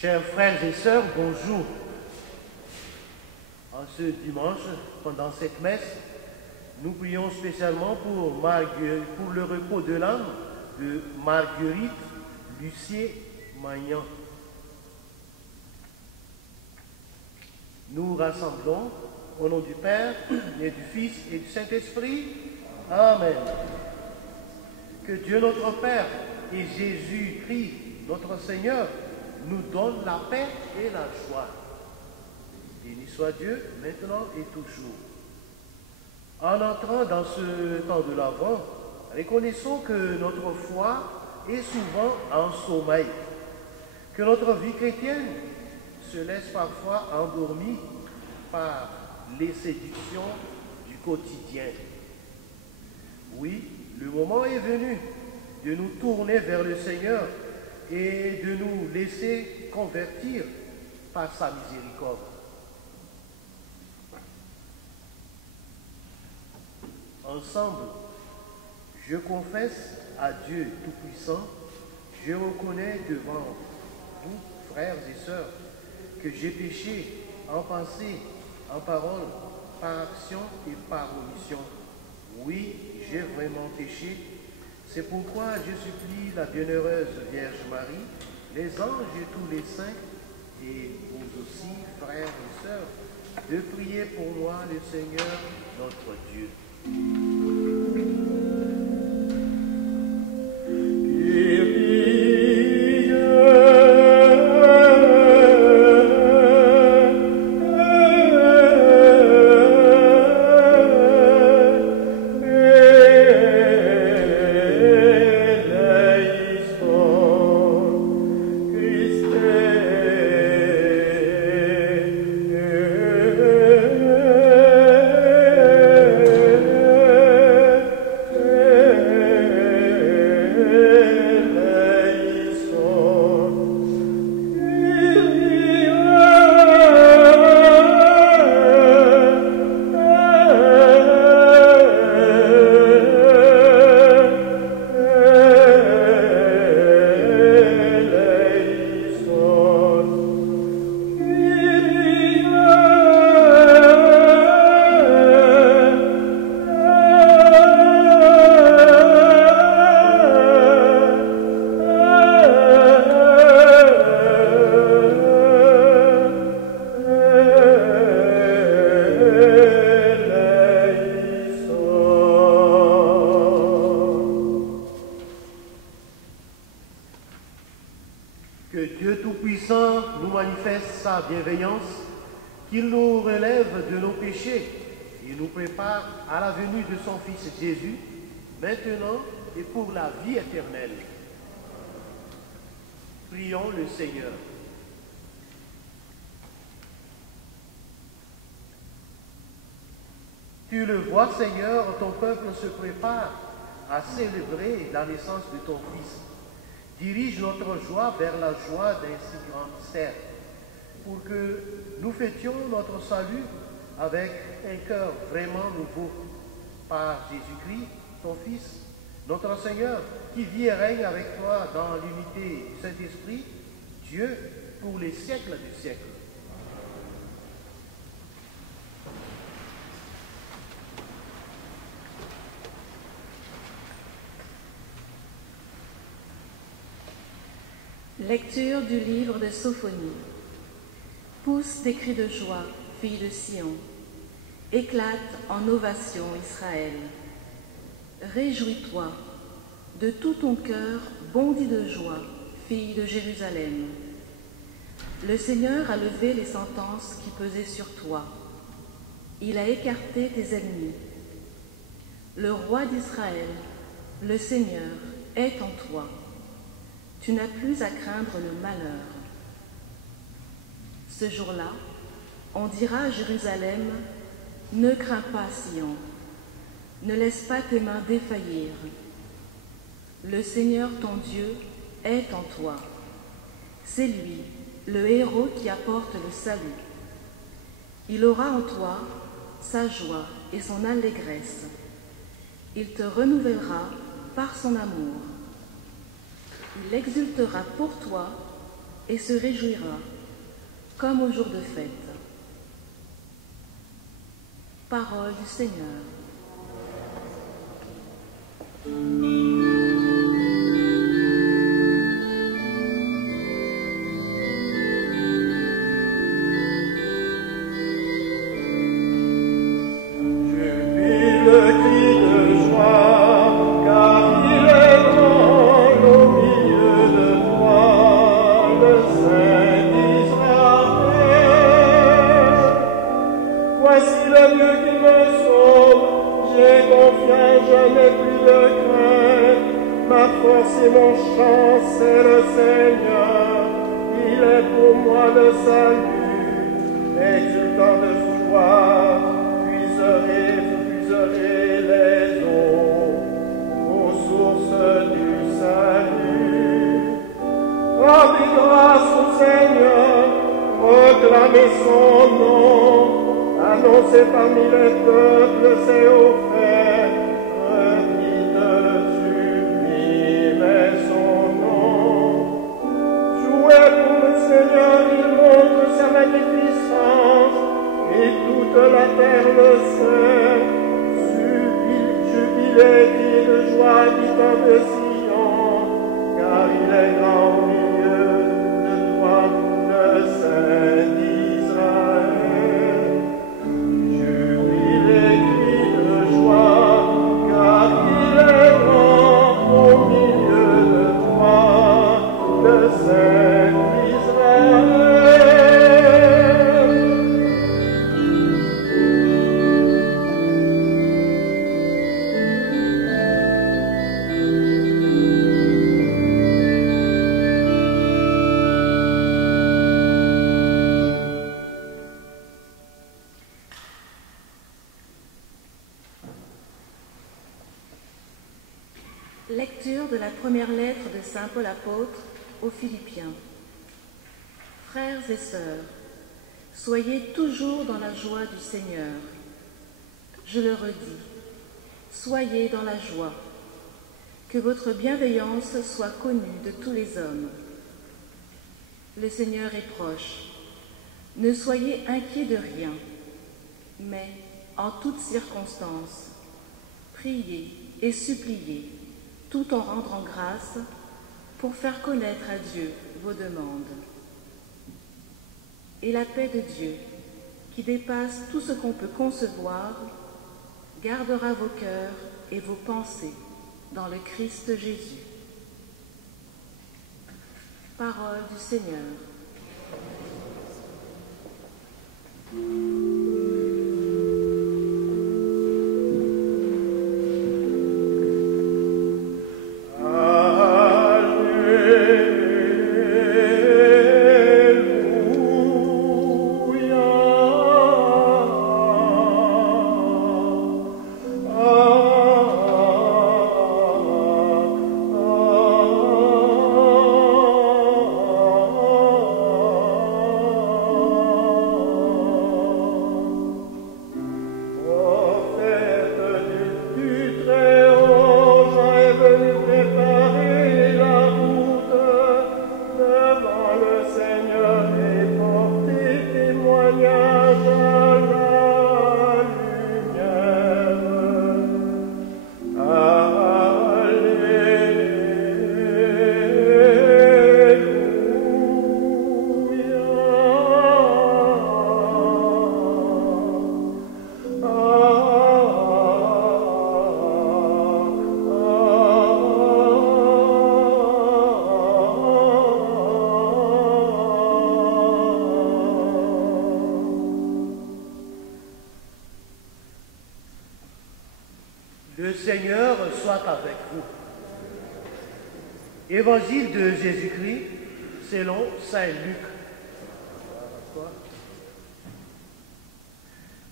Chers frères et sœurs, bonjour. En ce dimanche, pendant cette messe, nous prions spécialement pour le repos de l'âme de Marguerite Lucier-Magnan. Nous rassemblons au nom du Père et du Fils et du Saint-Esprit. Amen. Que Dieu notre Père et Jésus-Christ notre Seigneur nous donnent la paix et la joie. Béni soit Dieu, maintenant et toujours. En entrant dans ce temps de l'Avent, reconnaissons que notre foi est souvent en sommeil, que notre vie chrétienne se laisse parfois endormir par les séductions du quotidien. Oui, le moment est venu de nous tourner vers le Seigneur et de nous laisser convertir par sa miséricorde. Ensemble, je confesse à Dieu Tout-Puissant, je reconnais devant vous, frères et sœurs, que j'ai péché en pensée, en parole, par action et par omission. Oui, j'ai vraiment péché. C'est pourquoi je supplie la bienheureuse Vierge Marie, les anges et tous les saints, et vous aussi, frères et sœurs, de prier pour moi le Seigneur notre Dieu. Bienveillance, qu'il nous relève de nos péchés et nous prépare à la venue de son Fils Jésus, maintenant et pour la vie éternelle. Prions le Seigneur. Tu le vois, Seigneur, ton peuple se prépare à célébrer la naissance de ton Fils. Dirige notre joie vers la joie d'un si grand mystère, pour que nous fêtions notre salut avec un cœur vraiment nouveau, par Jésus-Christ, ton Fils, notre Seigneur, qui vit et règne avec toi dans l'unité du Saint-Esprit, Dieu, pour les siècles des siècles. Lecture du livre de Sophonie. Pousse des cris de joie, fille de Sion. Éclate en ovation, Israël. Réjouis-toi, de tout ton cœur, bondis de joie, fille de Jérusalem. Le Seigneur a levé les sentences qui pesaient sur toi. Il a écarté tes ennemis. Le roi d'Israël, le Seigneur, est en toi. Tu n'as plus à craindre le malheur. Ce jour-là, on dira à Jérusalem, ne crains pas, Sion, ne laisse pas tes mains défaillir. Le Seigneur ton Dieu est en toi. C'est lui, le héros qui apporte le salut. Il aura en toi sa joie et son allégresse. Il te renouvellera par son amour. Il exultera pour toi et se réjouira, comme au jour de fête. Parole du Seigneur. C'est mon chant, c'est le Seigneur, il est pour moi le salut, exultant de joie, puiserez les eaux, aux sources du salut. Rendez grâce au Seigneur, proclamez son nom, annoncez parmi les peuples ses offres. Seigneur, il montre sa magnificence, et toute la terre le sait. Jubilez, crie de joie, habitant de Sion, car il est grand au milieu de toi, le Saint d'Israël. Jubilez, crie de joie, car il est grand au milieu de toi, le Saint. Lecture de la première lettre de Saint Paul apôtre aux Philippiens. Frères et sœurs, soyez toujours dans la joie du Seigneur. Je le redis, soyez dans la joie. Que votre bienveillance soit connue de tous les hommes. Le Seigneur est proche. Ne soyez inquiets de rien, mais en toutes circonstances, priez et suppliez, tout en rendant grâce, pour faire connaître à Dieu vos demandes. Et la paix de Dieu, qui dépasse tout ce qu'on peut concevoir, gardera vos cœurs et vos pensées dans le Christ Jésus. Parole du Seigneur. Le Seigneur soit avec vous. Évangile de Jésus-Christ selon Saint Luc.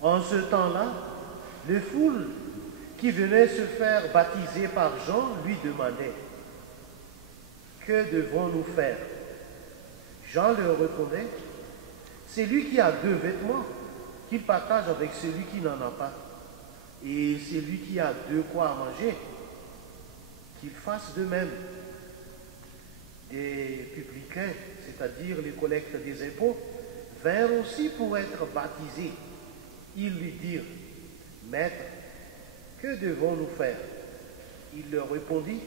En ce temps-là, les foules qui venaient se faire baptiser par Jean lui demandaient « Que devrons-nous faire ?» Jean leur répondait « C'est lui qui a 2 vêtements, qu'il partage avec celui qui n'en a pas. Et celui qui a 2 quoi à manger, qu'il fasse de même. » Des publicains, c'est-à-dire les collectes des impôts, vinrent aussi pour être baptisés. Ils lui dirent, Maître, que devons-nous faire? Il leur répondit,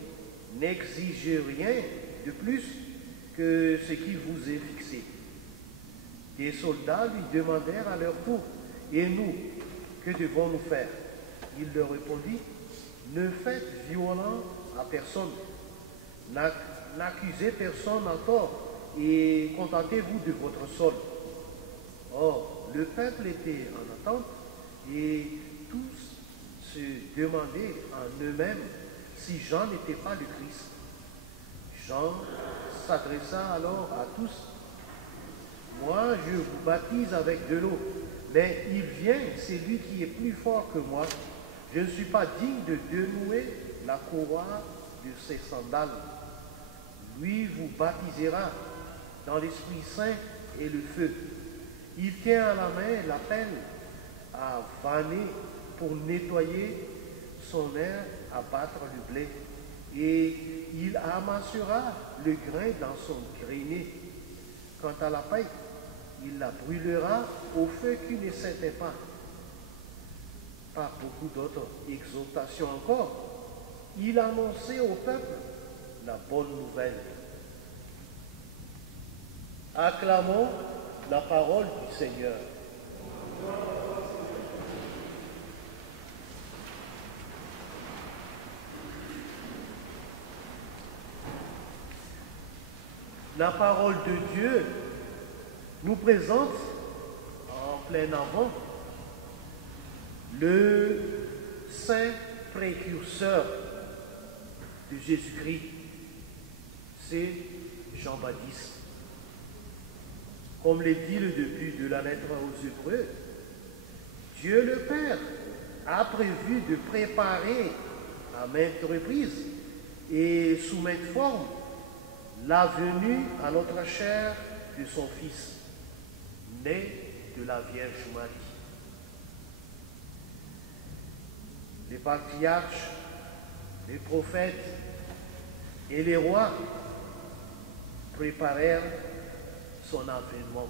n'exigez rien de plus que ce qui vous est fixé. Des soldats lui demandèrent à leur tour, et nous, que devons-nous faire? Il leur répondit, ne faites violence à personne, n'accusez personne à tort, et contentez-vous de votre sol. Or, le peuple était en attente, et tous se demandaient en eux-mêmes si Jean n'était pas le Christ. Jean s'adressa alors à tous. Moi, je vous baptise avec de l'eau, mais il vient, celui qui est plus fort que moi. Je ne suis pas digne de dénouer la courroie de ses sandales. Lui vous baptisera dans l'Esprit Saint et le feu. Il tient à la main la pelle à vanner pour nettoyer son air à battre le blé, et il amassera le grain dans son grenier. Quant à la paille, il la brûlera au feu qui ne s'éteint pas. Par beaucoup d'autres exhortations encore, il annonçait au peuple la bonne nouvelle. Acclamons la parole du Seigneur. La parole de Dieu nous présente en plein avant le saint précurseur de Jésus-Christ, c'est Jean-Baptiste. Comme le dit le début de la lettre aux Hébreux, Dieu le Père a prévu de préparer à maintes reprises et sous maintes formes la venue à notre chair de son Fils, né de la Vierge Marie. Les patriarches, les prophètes et les rois préparèrent son avènement.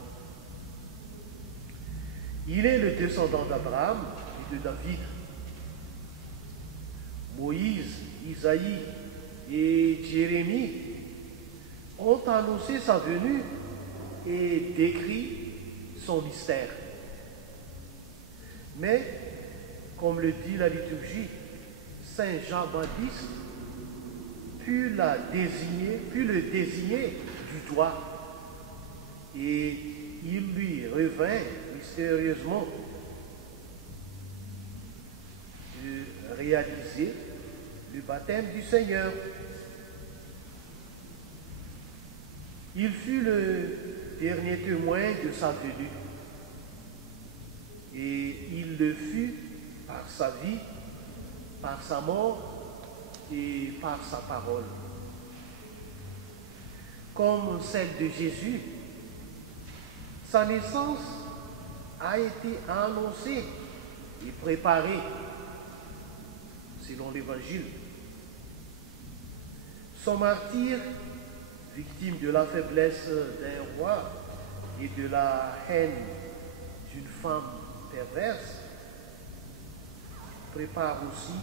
Il est le descendant d'Abraham et de David. Moïse, Isaïe et Jérémie ont annoncé sa venue et décrit son mystère. Mais, comme le dit la liturgie, Saint Jean-Baptiste put le désigner du doigt, et il lui revint mystérieusement de réaliser le baptême du Seigneur. Il fut le dernier témoin de sa venue, et il le fut par sa vie, par sa mort et par sa parole. Comme celle de Jésus, sa naissance a été annoncée et préparée selon l'Évangile. Son martyre, victime de la faiblesse d'un roi et de la haine d'une femme perverse, prépare aussi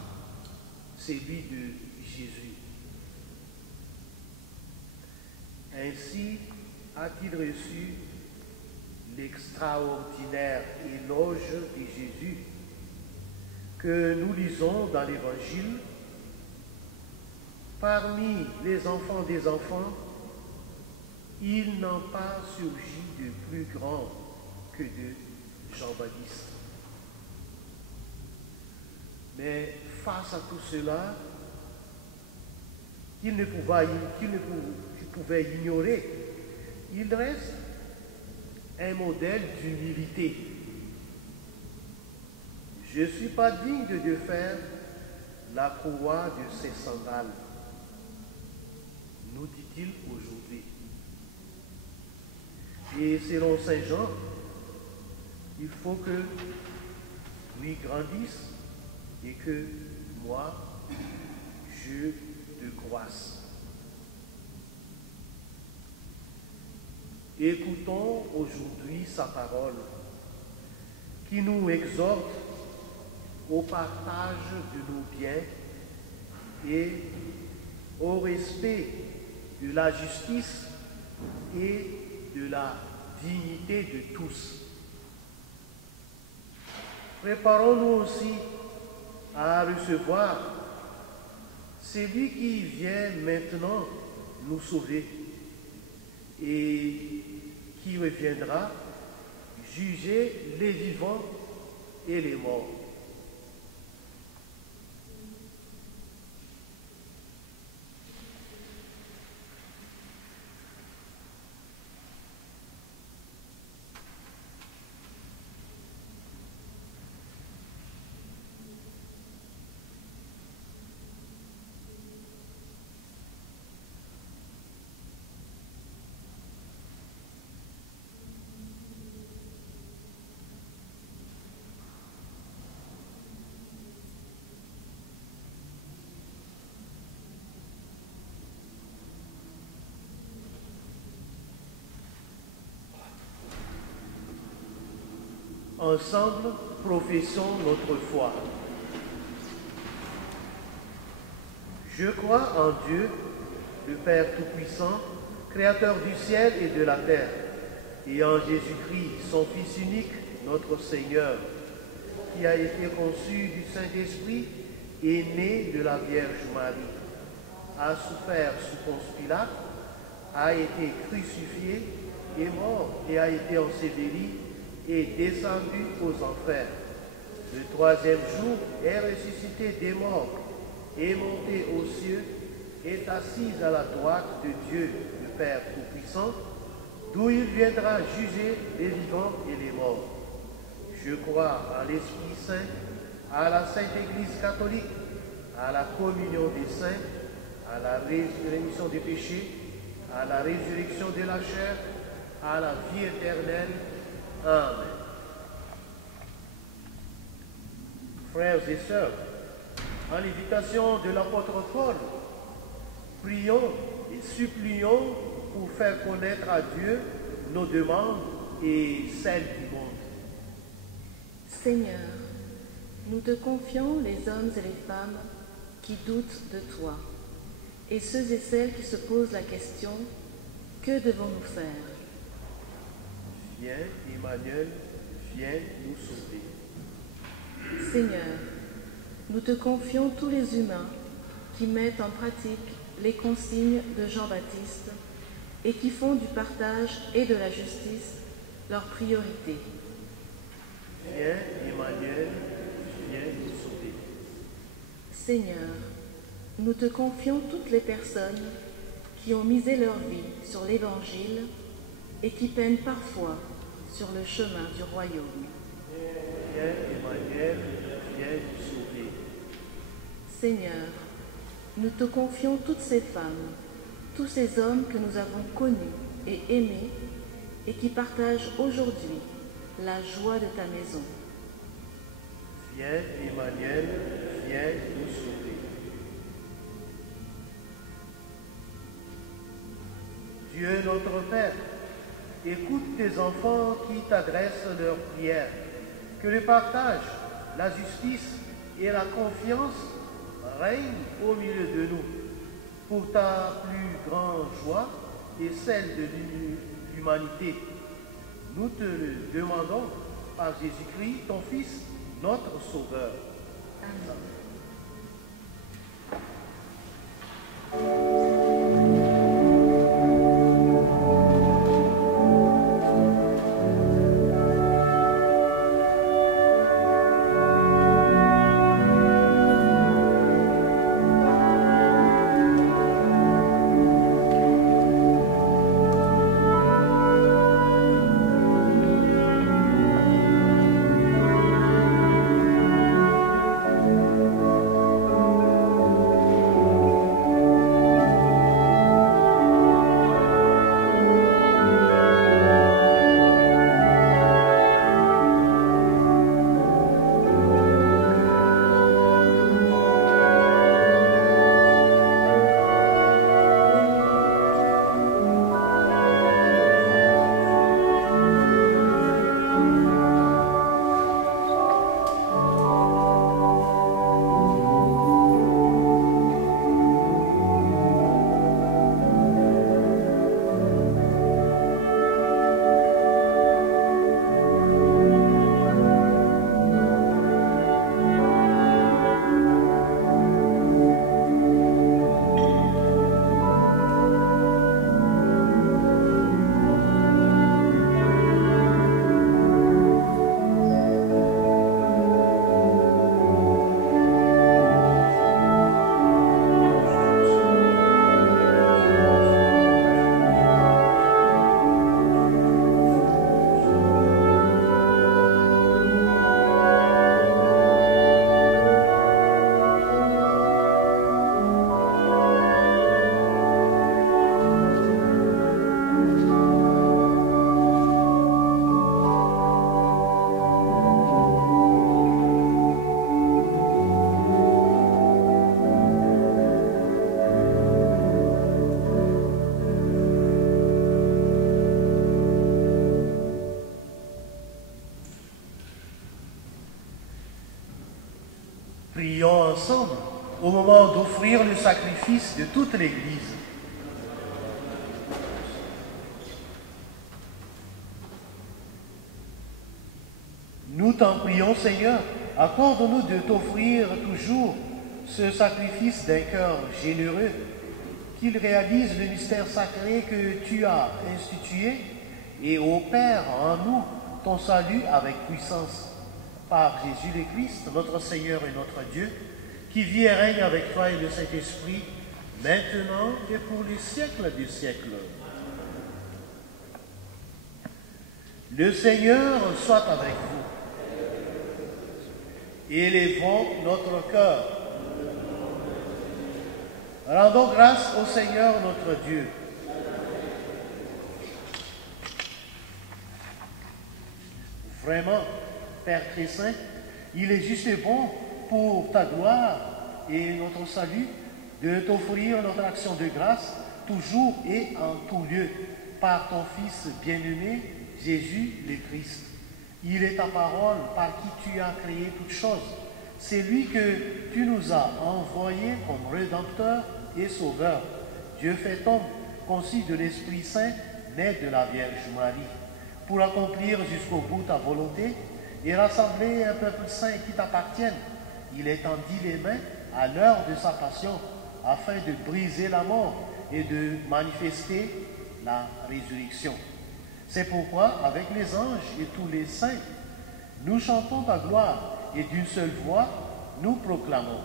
celui de Jésus. Ainsi a-t-il reçu l'extraordinaire éloge de Jésus que nous lisons dans l'Évangile. Parmi les enfants des enfants, il n'en pas surgi de plus grand que de Jean-Baptiste. Mais face à tout cela, qu'il ne pouvait ignorer, il reste un modèle d'humilité. Je ne suis pas digne de faire la courroie de ses sandales, nous dit-il aujourd'hui. Et selon Saint Jean, il faut que lui grandisse et que moi, je décroisse. Écoutons aujourd'hui sa parole qui nous exhorte au partage de nos biens et au respect de la justice et de la dignité de tous. Préparons-nous aussi à recevoir celui qui vient maintenant nous sauver et qui reviendra juger les vivants et les morts. Ensemble, professons notre foi. Je crois en Dieu, le Père Tout-Puissant, Créateur du ciel et de la terre, et en Jésus-Christ, son Fils unique, notre Seigneur, qui a été conçu du Saint-Esprit et né de la Vierge Marie, a souffert sous Ponce Pilate, a été crucifié, est mort et a été enseveli, est descendu aux enfers. Le troisième jour est ressuscité des morts, est monté aux cieux, est assis à la droite de Dieu, le Père Tout-Puissant, d'où il viendra juger les vivants et les morts. Je crois à l'Esprit Saint, à la Sainte Église catholique, à la communion des saints, à la rémission des péchés, à la résurrection de la chair, à la vie éternelle. Amen. Frères et sœurs, en l'invitation de l'apôtre Paul, prions et supplions pour faire connaître à Dieu nos demandes et celles du monde. Seigneur, nous te confions les hommes et les femmes qui doutent de toi, et ceux et celles qui se posent la question, que devons-nous faire? Viens, Emmanuel, viens nous sauver. Seigneur, nous te confions tous les humains qui mettent en pratique les consignes de Jean-Baptiste et qui font du partage et de la justice leur priorité. Viens, Emmanuel, viens nous sauver. Seigneur, nous te confions toutes les personnes qui ont misé leur vie sur l'Évangile et qui peinent parfois sur le chemin du royaume. Viens, Emmanuel, viens nous sauver. Seigneur, nous te confions toutes ces femmes, tous ces hommes que nous avons connus et aimés et qui partagent aujourd'hui la joie de ta maison. Viens, Emmanuel, viens nous sauver. Dieu notre Père, écoute tes enfants qui t'adressent leurs prières. Que le partage, la justice et la confiance règnent au milieu de nous. Pour ta plus grande joie et celle de l'humanité, nous te le demandons par Jésus-Christ, ton Fils, notre Sauveur. Amen. Prions ensemble au moment d'offrir le sacrifice de toute l'Église. Nous t'en prions, Seigneur, accorde-nous de t'offrir toujours ce sacrifice d'un cœur généreux, qu'il réalise le mystère sacré que tu as institué et opère en nous ton salut avec puissance. Par Jésus le Christ, notre Seigneur et notre Dieu, qui vit et règne avec toi et le Saint-Esprit, maintenant et pour les siècles des siècles. Le Seigneur soit avec vous. Élevons notre cœur. Rendons grâce au Seigneur notre Dieu. Vraiment, Père très saint, il est juste et bon pour ta gloire et notre salut de t'offrir notre action de grâce toujours et en tout lieu par ton Fils bien-aimé, Jésus le Christ. Il est ta parole par qui tu as créé toutes choses. C'est lui que tu nous as envoyé comme Rédempteur et Sauveur. Dieu fait homme, conçu de l'Esprit Saint, né de la Vierge Marie, pour accomplir jusqu'au bout ta volonté et rassembler un peuple saint qui t'appartienne. Il étendit les mains à l'heure de sa passion afin de briser la mort et de manifester la résurrection. C'est pourquoi, avec les anges et tous les saints, nous chantons ta gloire et d'une seule voix, nous proclamons.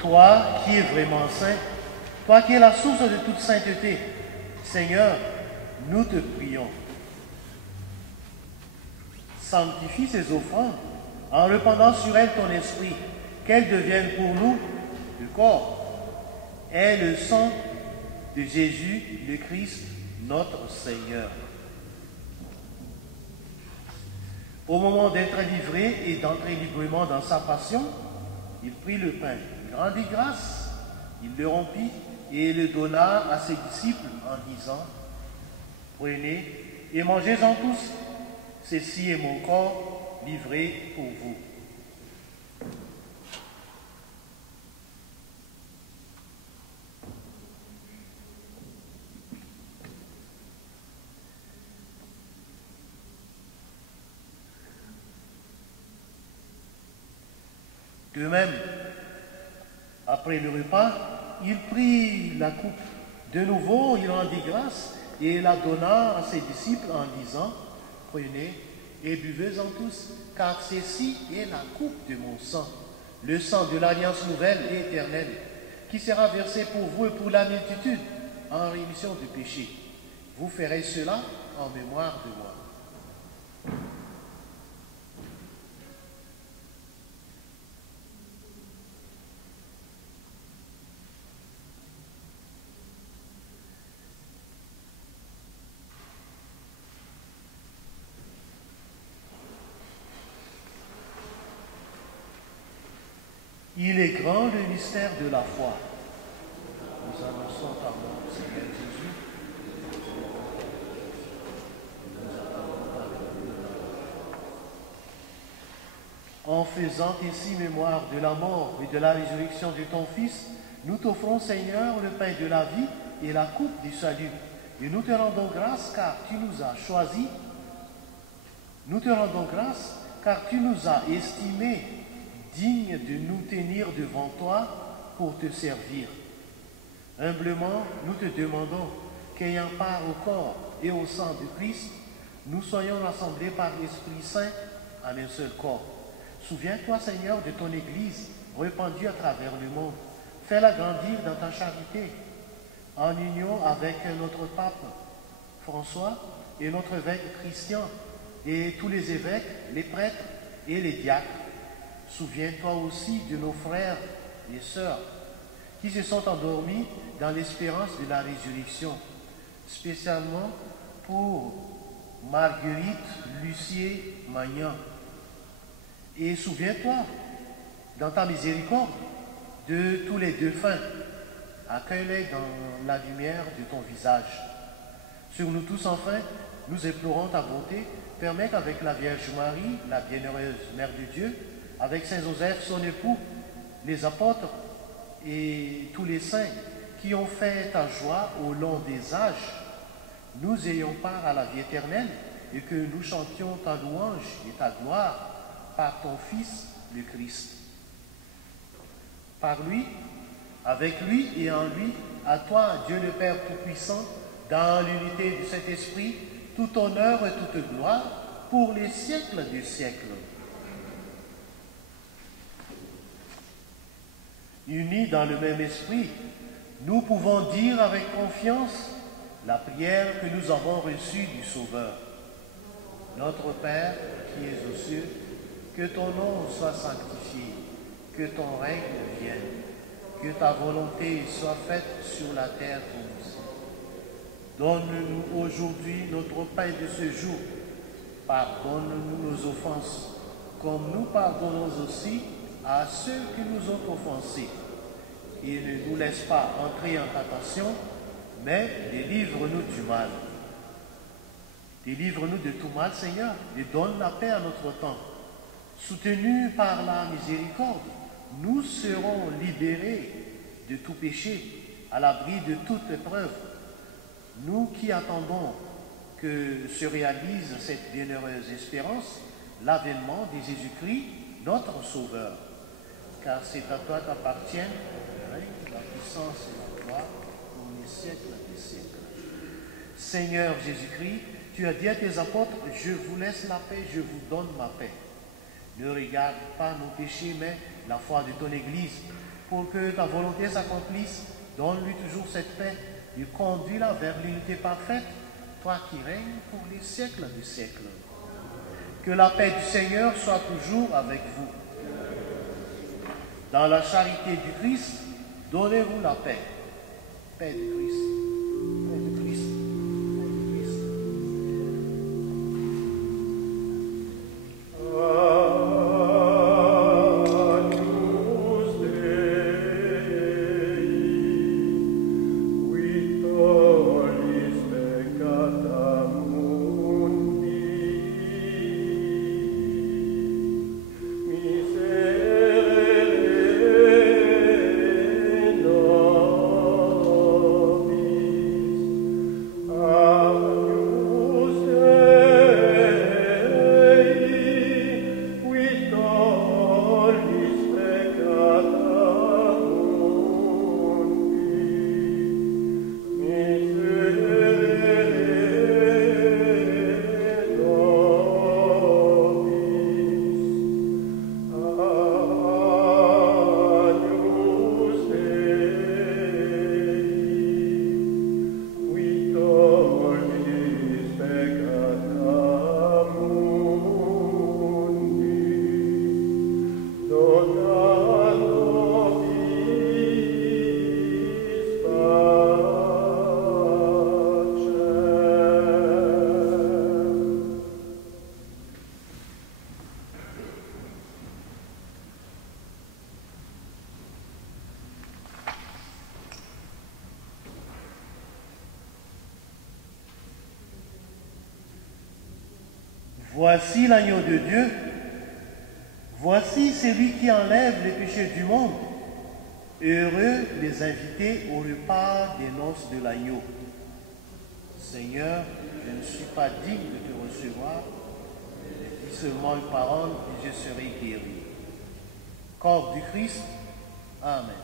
Toi qui es vraiment saint, toi qui es la source de toute sainteté, Seigneur, nous te prions. Sanctifie ces offrandes en répandant sur elles ton esprit, qu'elles deviennent pour nous le corps et le sang de Jésus le Christ, notre Seigneur. Au moment d'être livré et d'entrer librement dans sa passion, il prit le pain, il rendit grâce, il le rompit et le donna à ses disciples en disant, « Prenez et mangez-en tous, ceci est mon corps livré pour vous. » De même, après le repas, il prit la coupe. De nouveau, il rendit grâce et la donna à ses disciples en disant, « Prenez et buvez-en tous, car ceci est la coupe de mon sang, le sang de l'alliance nouvelle et éternelle, qui sera versé pour vous et pour la multitude en rémission du péché. Vous ferez cela en mémoire de moi. » Il est grand le mystère de la foi. Nous annonçons par notre Seigneur Jésus. En faisant ainsi mémoire de la mort et de la résurrection de ton Fils, nous t'offrons, Seigneur, le pain de la vie et la coupe du salut. Et nous te rendons grâce car tu nous as choisis. Nous te rendons grâce car tu nous as estimés dignes de nous tenir devant toi pour te servir. Humblement, nous te demandons qu'ayant part au corps et au sang de Christ, nous soyons rassemblés par l'Esprit Saint en un seul corps. Souviens-toi, Seigneur, de ton Église répandue à travers le monde. Fais-la grandir dans ta charité, en union avec notre pape François et notre évêque Christian et tous les évêques, les prêtres et les diacres. Souviens-toi aussi de nos frères et sœurs qui se sont endormis dans l'espérance de la résurrection, spécialement pour Marguerite Lucier-Magnan. Et souviens-toi, dans ta miséricorde, de tous les défunts. Accueille-les dans la lumière de ton visage. Sur nous tous, enfin, nous implorons ta bonté. Permets qu'avec la Vierge Marie, la bienheureuse Mère de Dieu, avec Saint Joseph, son époux, les apôtres et tous les saints qui ont fait ta joie au long des âges, nous ayons part à la vie éternelle et que nous chantions ta louange et ta gloire par ton Fils, le Christ. Par lui, avec lui et en lui, à toi, Dieu le Père Tout-Puissant, dans l'unité du Saint-Esprit, tout honneur et toute gloire pour les siècles des siècles. Unis dans le même esprit, nous pouvons dire avec confiance la prière que nous avons reçue du Sauveur. Notre Père qui es aux cieux, que ton nom soit sanctifié, que ton règne vienne, que ta volonté soit faite sur la terre comme ici. Donne-nous aujourd'hui notre pain de ce jour. Pardonne-nous nos offenses, comme nous pardonnons aussi à ceux qui nous ont offensés. Et ne nous laisse pas entrer en tentation, mais délivre-nous du mal. Délivre-nous de tout mal, Seigneur, et donne la paix à notre temps. Soutenus par la miséricorde, nous serons libérés de tout péché, à l'abri de toute épreuve. Nous qui attendons que se réalise cette bienheureuse espérance, l'avènement de Jésus-Christ, notre Sauveur. Car c'est à toi qu'appartiennent le règne, la puissance et la gloire pour les siècles des siècles. Seigneur Jésus-Christ, tu as dit à tes apôtres, je vous laisse la paix, je vous donne ma paix. Ne regarde pas nos péchés, mais la foi de ton Église. Pour que ta volonté s'accomplisse, donne-lui toujours cette paix et conduis-la vers l'unité parfaite, toi qui règnes pour les siècles des siècles. Que la paix du Seigneur soit toujours avec vous. Dans la charité du Christ, donnez-vous la paix. Paix du Christ. Paix du Christ. Miserere Voici l'agneau de Dieu. Voici celui qui enlève les péchés du monde. Heureux les invités au repas des noces de l'agneau. Seigneur, je ne suis pas digne de te recevoir, mais dis seulement une parole et je serai guéri. Corps du Christ. Amen.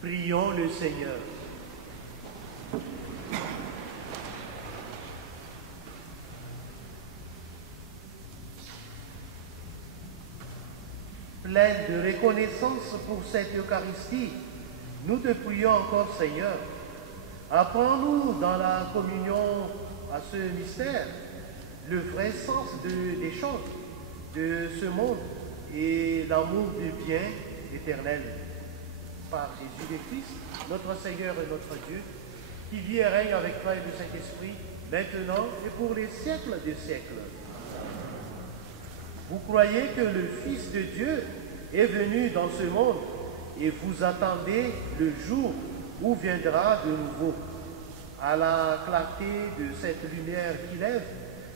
Prions le Seigneur. Pleine de reconnaissance pour cette Eucharistie, nous te prions encore, Seigneur. Apprends-nous dans la communion à ce mystère le vrai sens des choses de ce monde et l'amour du bien éternel. Par Jésus le Christ, notre Seigneur et notre Dieu, qui vit et règne avec toi et le Saint-Esprit, maintenant et pour les siècles des siècles. Vous croyez que le Fils de Dieu est venu dans ce monde et vous attendez le jour où viendra de nouveau, à la clarté de cette lumière qui lève,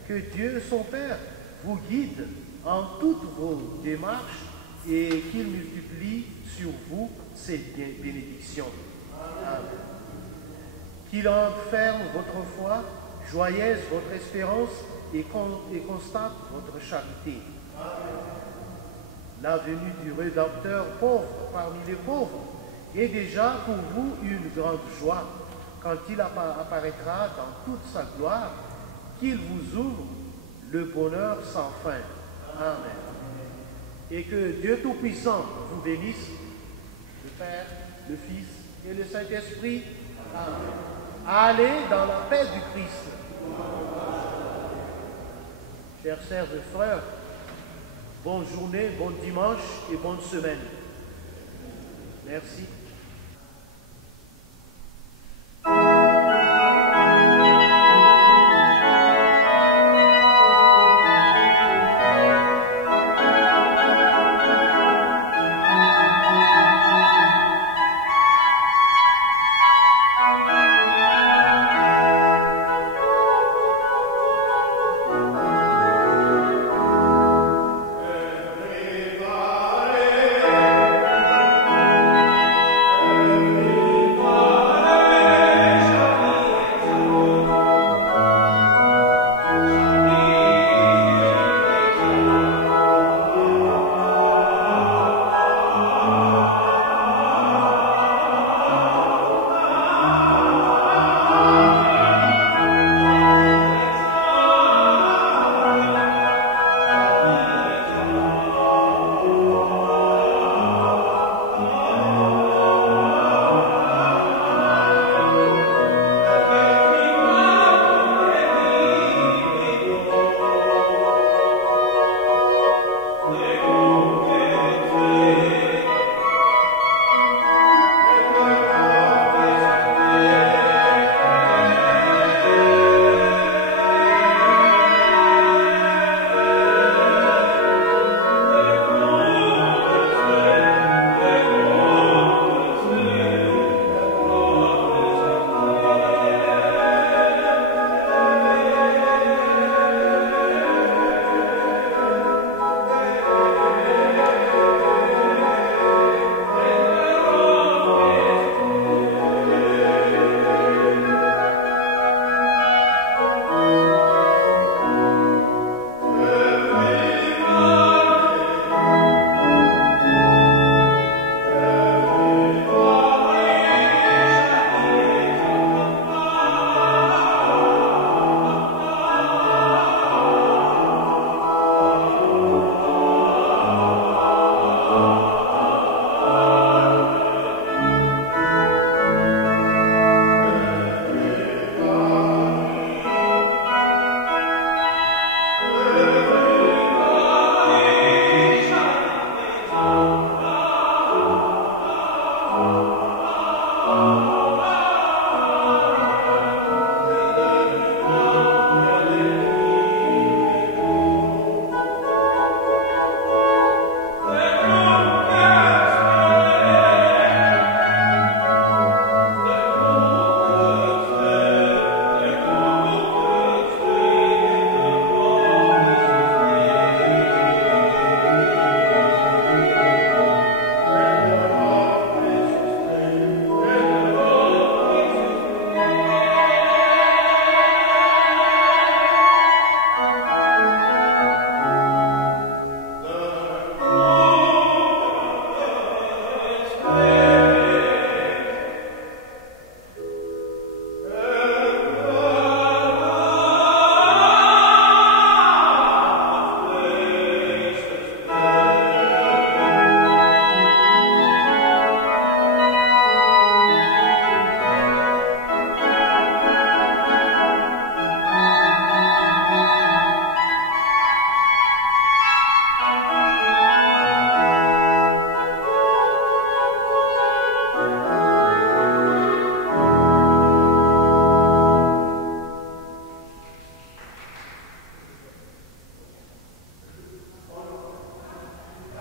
que Dieu son Père vous guide en toutes vos démarches et qu'il multiplie sur vous ses bénédictions. Amen. Qu'il enferme votre foi, joyeuse votre espérance et constante votre charité. La venue du Rédempteur pauvre parmi les pauvres est déjà pour vous une grande joie quand il apparaîtra dans toute sa gloire, qu'il vous ouvre le bonheur sans fin. Amen. Et que Dieu Tout-Puissant vous bénisse, le Père, le Fils et le Saint-Esprit. Amen. Allez dans la paix du Christ. Chers sœurs et frères, bonne journée, bon dimanche et bonne semaine. Merci. Amen.